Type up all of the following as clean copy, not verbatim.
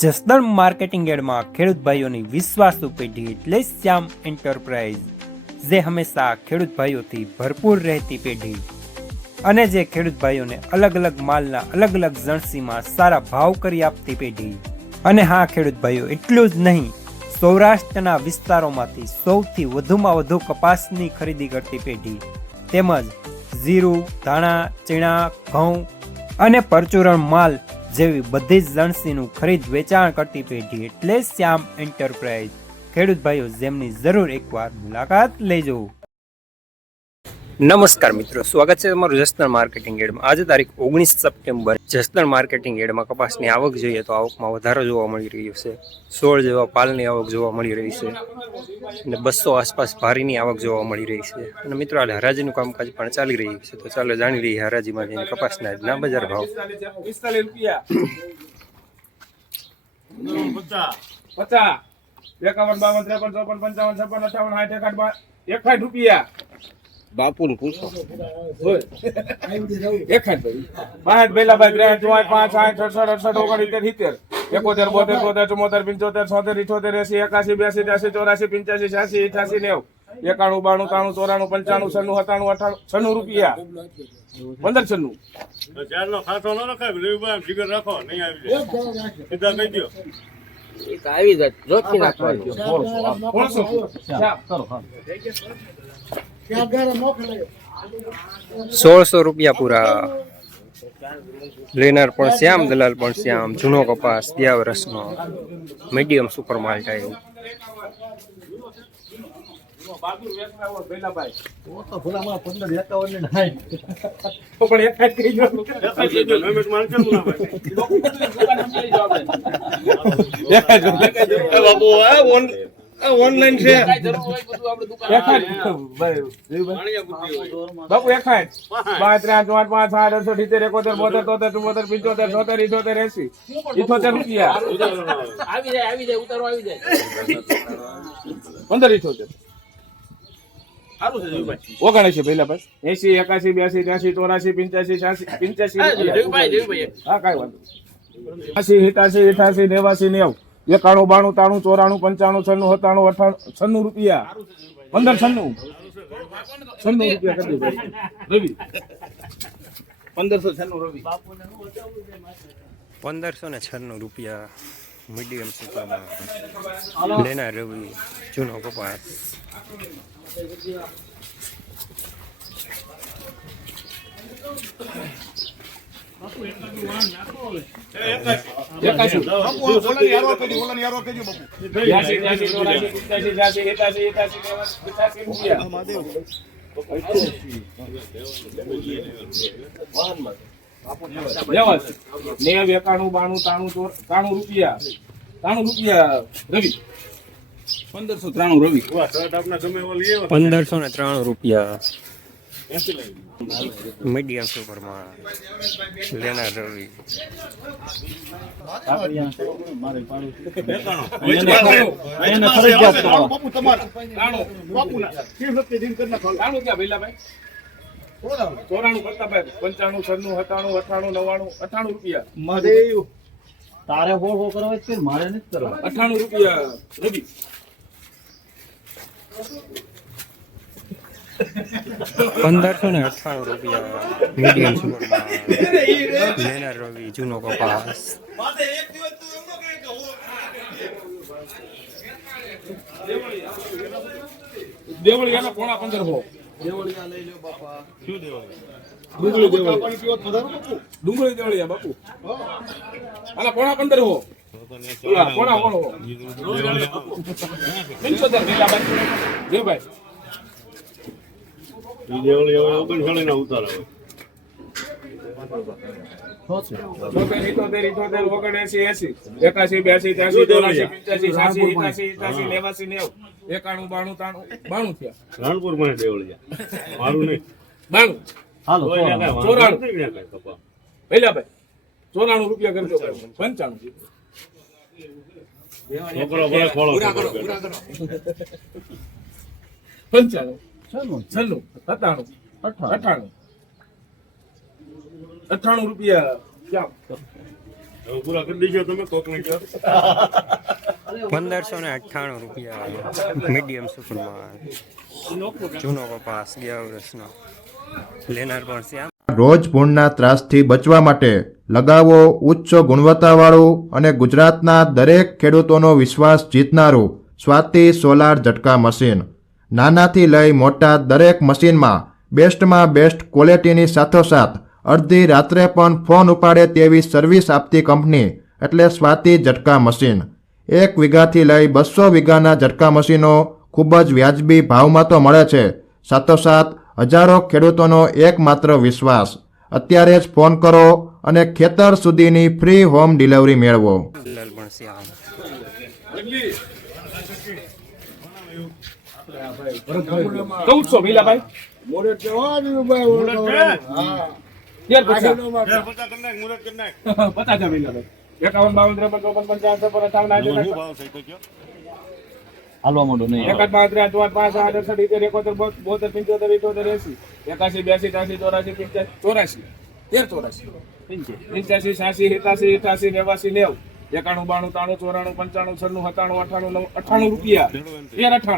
Jasdan marketing યાર્ડમાં ખેડૂત ભાઈઓની વિશ્વાસુ પેઢી એટલે શ્યામ એન્ટરપ્રાઇઝ, જે હંમેશા ખેડૂત ભાઈઓથી ભરપૂર રહેતી પેઢી અને જે ખેડૂત ભાઈઓને અલગ અલગ માલના અલગ અલગ જણસીમાં સારા ભાવ કરી આપતી પેઢી। અને હા ખેડૂત ભાઈઓ, એટલું જ નહીં, સૌરાષ્ટ્રના વિસ્તારોમાંથી સૌથી વધુમાં વધુ કપાસની ખરીદી કરતી પેઢી તેમજ જીરું, ધાણા, ચીણા, ઘઉં અને પરચુરણ માલ જેવી બધી જ જણસીનું ખરીદ વેચાણ કરતી પેઢી એટલે શ્યામ એન્ટરપ્રાઇઝ। ખેડૂત ભાઈઓ, જેમની જરૂર એકવાર મુલાકાત લેજો। નમસ્કાર મિત્રો, સ્વાગત છે તમારું જસદણ માર્કેટિંગ યાર્ડમાં। આજે તારીખ 19 સપ્ટેમ્બર। જસદણ માર્કેટિંગ યાર્ડમાં કપાસની આવક જોઈએ તો આવકમાં વધારો જોવા મળી રહ્યો છે। 16 જેવા પાલની આવક જોવા મળી રહી છે અને 200 આસપાસ ભારીની આવક જોવા મળી રહી છે। અને મિત્રો, હાલ હરાજીનું કામકાજ પણ ચાલી રહ્યું છે, તો ચાલો જાણી લઈએ હરાજીમાં જઈને કપાસના આજના બજાર ભાવ। 45 રૂપિયા 50 51 52 53 54 55 56 57 58 61 રૂપિયા બાપુ ને પૂછો 61 ભાઈ બેલા ભાઈ 3 4 5 6 7 68 69 70 71 72 73 74 75 76 80 82 83 84 85 86 87 88 91 92 93 94 95 96 97 98 96 રૂપિયા 1596 ચારનો ખાસો ન રખાય, રવિવાર ફિગર રાખો, નહીં આવી જાય સીધા કહી દો એ તો આવી જાય જોખી નાખવાનું 1600 રૂપિયા પૂરા। લેનાર પણ શ્યામ, દલાલ પણ શ્યામ। જૂનો કપાસ 2 વર્ષનો મીડિયમ સુપર માલ ટાઈપ। ઓનલાઈન છે બાપુ 61 52 53 54 85 88 77 રૂપિયા આવી જાય ઉતારો આવી જાય 1578 સારું છે જીવભાઈ ઓગણે છે પહેલા બસ 80 81 82 83 84 85 85 હા કાઈ વાંધો 80 87 88 89 91 92 93 94 95 96 97 98 96 રૂપિયા 1596 રૂપિયા કરી દો રવિ 1596 રવિ 1596 રૂપિયા મીડિયમ સુપરમાં લેનાર રવિ, જૂનો કપાસ। રૂપિયા 93 રવિ 1593 રૂપિયા મીડિયમ સુપરમાં લેનાર રવિ। રૂપિયા તારે હો કરવા છે, મારે નથી કરવા 98 રૂપિયા રવિ 1598 રૂપિયા મીડિયમ સુપરમાં લેનાર રવિ, જૂનો કપાસ। દેવળિયાના પોણા 1500 દેવળિયા લઈ લો બાપા। શું ડુંગળી દેવળિયા બાપુ આના પોણા 1500 પોણા 75 દેવળિયા 39 ના ઉતાર આવે 78 79 81 82 83 92 થયા રાણપુર માં દેવળિયા મારું નહીં 92 હાલો પહેલા ભાઈ 94 રૂપિયા કરજો 95 છોકરો ભલે ખોળો 95 96 97 98 રૂપિયા ક્યાં હવે પૂરા કરી દીજો તમે કોક ને કહો. 1598 રૂપિયા મીડિયમ સુપરમાં જૂનો કપાસ ગયા વર્ષનો લેનાર પણ છે. રોજ ભૂણના ત્રાસથી બચવા માટે લગાવો ઉચ્ચ ગુણવત્તાવાળું અને ગુજરાતના દરેક ખેડૂતોનો વિશ્વાસ જીતનારું સ્વાતિ સોલાર ઝટકા મશીન. નાનાથી લઈ મોટા દરેક મશીનમાં બેસ્ટમાં બેસ્ટ ક્વોલિટીની સાથોસાથ અડધી રાત્રે પણ ફોન ઉપાડે તેવી સર્વિસ આપતી કંપની એટલે સ્વાતિ ઝટકા મશીન. 1 વીઘાથી લઈ 200 વીઘાના ઝટકા મશીનો ખૂબ જ વ્યાજબી ભાવમાં તો મળે છે, સાથોસાથ હજારો ખેડૂતોનો એકમાત્ર વિશ્વાસ. અત્યારે જ ફોન કરો અને ખેતર સુધીની ફ્રી હોમ ડિલિવરી મેળવો. દલાલ પણ છે આમ. 1400 ભીલાભાઈ. મુરત છે. તેર પચાસ. ફેર પચાસ કરી નાખ, મુરત કરી નાખ. 50 ભીલાભાઈ. 51 52 53 54 55 શું ભાવ છે તો કયો? હાલવા માંડો નહીં 51 52 53 58 71 72 73 75 78 82 83 84 85 85 87 88 89 91 92 93 94 95 96 97 98 98 રૂપિયા. 98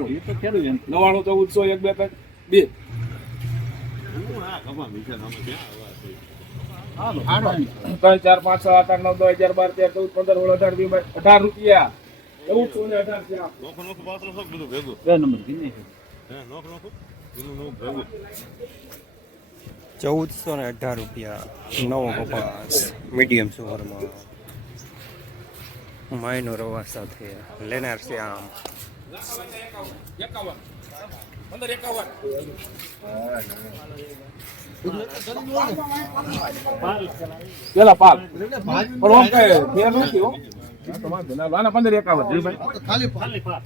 99 1400 1 2 2 હા, ખબર વિશે તમે ક્યાં ત્રણ ચાર પાંચ છ આઠ આઠ 9 10 11 12 13 14 15 16 18 રૂપિયા. 14 ને 18 છે. નોખો નોખો પાત્ર શોખ બધું ભેગું. બે નંબર કીધી હે નોખો નોખો બધું નોખ ભેગું. 1418 રૂપિયા નવો કપાસ મીડિયમ સુપરમાં માયનો રવા સાથે લેનાર છે આમ. 51 15 પેલા પાક પણ ઓમ કઈ ફેર નથી હો. તો વાંધો ના. આના 15 51 જીભાઈ ખાલી પાક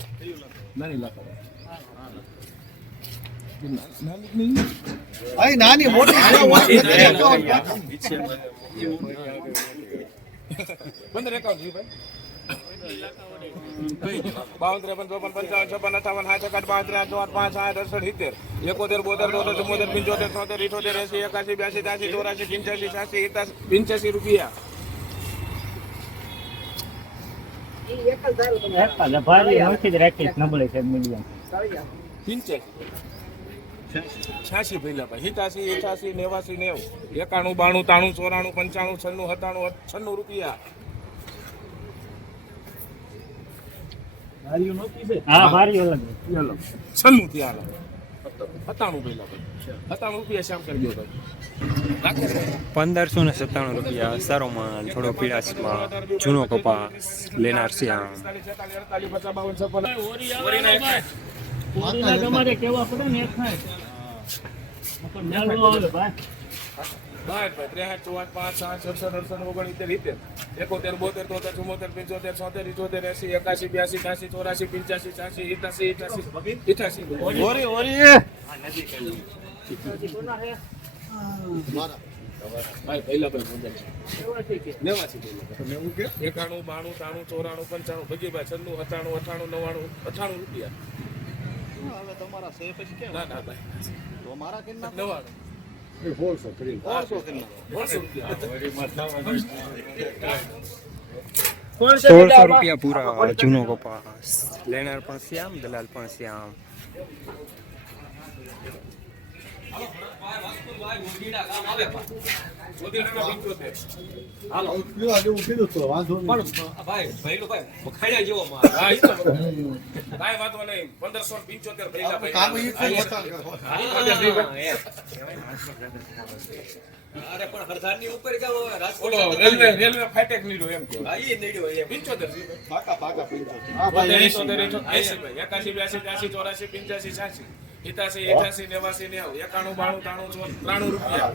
નાની લાખ નાની મોટી 15 51 જીભાઈ. 52 53 54 55 56 58 59 60 71 72 73 74 75 80 81 82 83 84 85 86 87 85 રૂપિયા. પિંચાસી 86 ભઈલા ભાઈ 87 88 89 90 91 92 93 94 95 96 97 રૂપિયા. છન્નું થી હાલો 97 ભઈલા ભાઈ 97 રૂપિયા શામ કરી દો ભાઈ. 1597 રૂપિયા સારો માલ થોડો પીળાશમાં જૂનો કપાસ લેનાર છે આમ. 48 કેવા પડે ને એક થાય. 98 રૂપિયા. તમારા સેફ જ કેમ ના ના ભાઈ તો મારા કેમ ના 99 ₹1600 રૂપિયા પૂરા જૂનો કપાસ લેનાર પણ છે આમ, દલાલ પણ છે આમ. રેલવે ફાટેક નીડો એમ કે 75 રૂપિયા.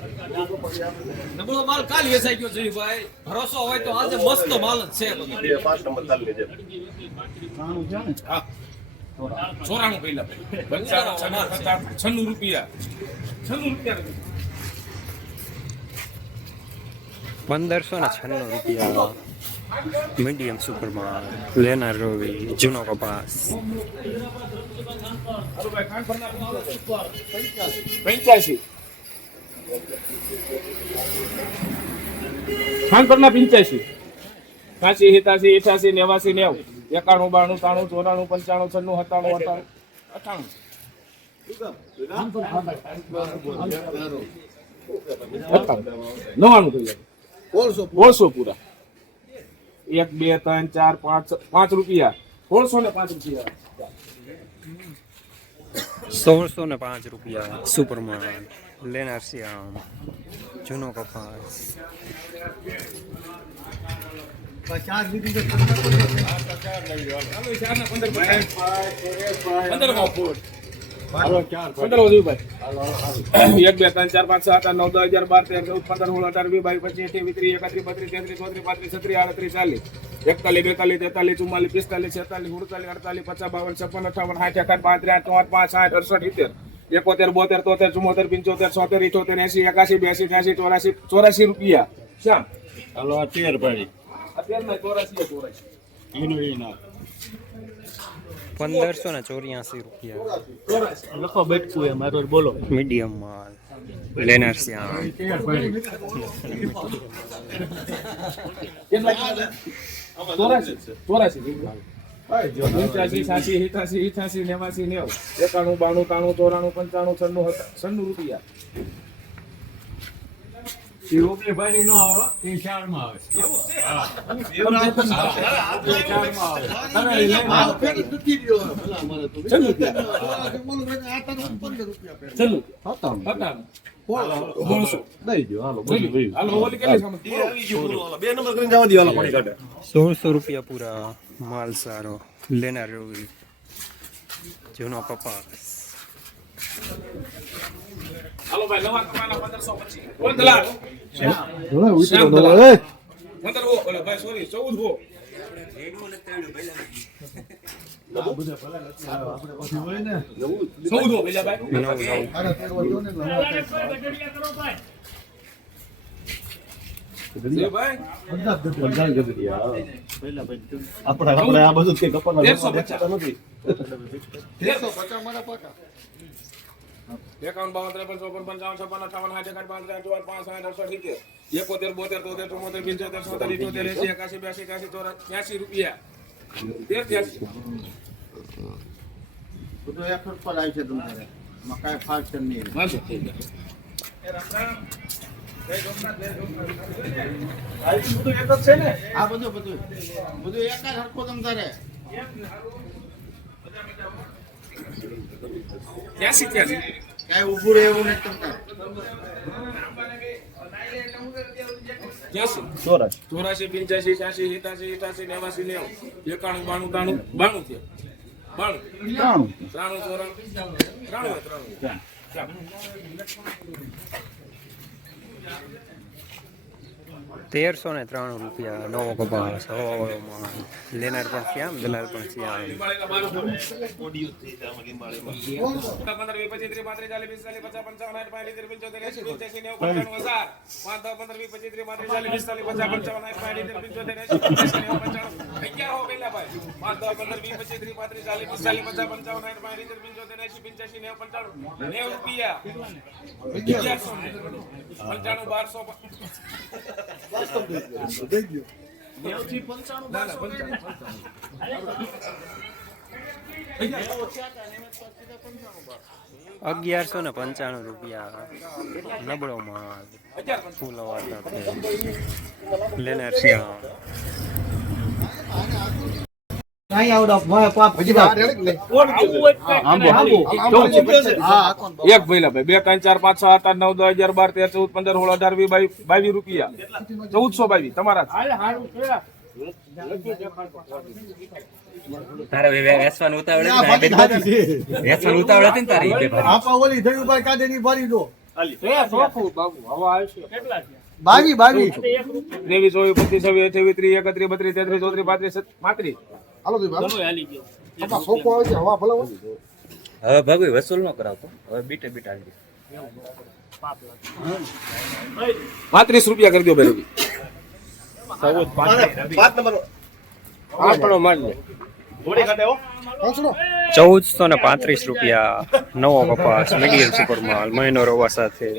નબળો માલ કાલ વેચાઈ ગયો છે ભાઈ, ભરોસો હોય તો આજે મસ્ત માલ જ છે બધો. 94 પહેલા 96 રૂપિયા. 1596 રૂપિયા મીડિયમ સુપરમાં લેનાર રવિ જૂનો કપાસ. 85 ખાન પરના 85 86 87 88 89 90 91 92 93 94 95 96 97 98 99 થઈ જાય 1600 પૂરા 1 2 3 4 5 રૂપિયા 1605 રૂપિયા 1605 રૂપિયા સુપરમાન લેનાર શ્યામ જૂનો કપાસ. હાલો 15 વધુ ભાઈ 1 2 3 4 5 6 8 9 10 11 12 13 14 15 16 18 20 22 25 28 29 30 33 34 35 36 37 41 42 43 44 45 46 47 48 50 52 56 58 58 59 60 61 62 73 74 74 75 74 75 78 82 83 રૂપિયા શ્યામ હાલો આ 13 પાડી અત્યારમાં 84 એનું એ ના 1584 રૂપિયા લખો બેઠું એમ મારો બોલો મીડિયમ માલ લેનાર શ્યામ. રૂપિયા ભાઈ નો આવે એ 4 માં આવે ₹1600 ₹1600 પૂરા માલ સારો લેનાર રવિ જૂનો કપાસ. હાલો ભાઈ નવા કમાના 1525 કોણ દલાલ શ્યામ દલાલ 15 હો ઓલે ભાઈ સોરી 14 હો ચૌદ હો પેલા ભાઈ આપણે આ બધું કે કપડા 150 નથી 150 મારા પાકા 51 52 53 55 56 58 59 60 71 72 73 74 75 76 77 રૂપિયા 83 બધું 100 પર આવી છે તમારે મકાઈ ફાસ્ટ નહીં વાંચો આ બધું બધું એક જ હરખો તમ તારે 83 કાઈ ઊભું રહે એવું નથી તમ તારે 84 85 86 87 88 89 91 92 1393 રૂપિયા નવો કપાસ હવાવાળો માલ લેનાર પણ શ્યામ દલાલ પણ શ્યામ. 1195 રૂપિયા નબળો માલ ફૂલવા સાથે લેનાર શ્યામ. એક ભઈલા ભાઈ 2 3 4 5 6 8 9 10 11 12 13 14 15 16 18 22 રૂપિયા 1422 તમારા તારે વેસવાનું ઉતાવળ હતી ને તારી આપા ઓલી ધયુભાઈ કાદેની ભરી દો બાબુ હવે આવશે 22 23 24 25 26 28 29 30 31 32 33 હાલો ભાઈ આપા સોકો આવે છે હવા ભલા હોય હવે ભગવી વસૂલ ન કરાવતો હવે બીટે બીટ આવી 35 રૂપિયા કરી દો બેરોગી 1435 રૂપિયા નવો કપાસ મીડિયમ સુપર માલ મહિનો રવા સાથે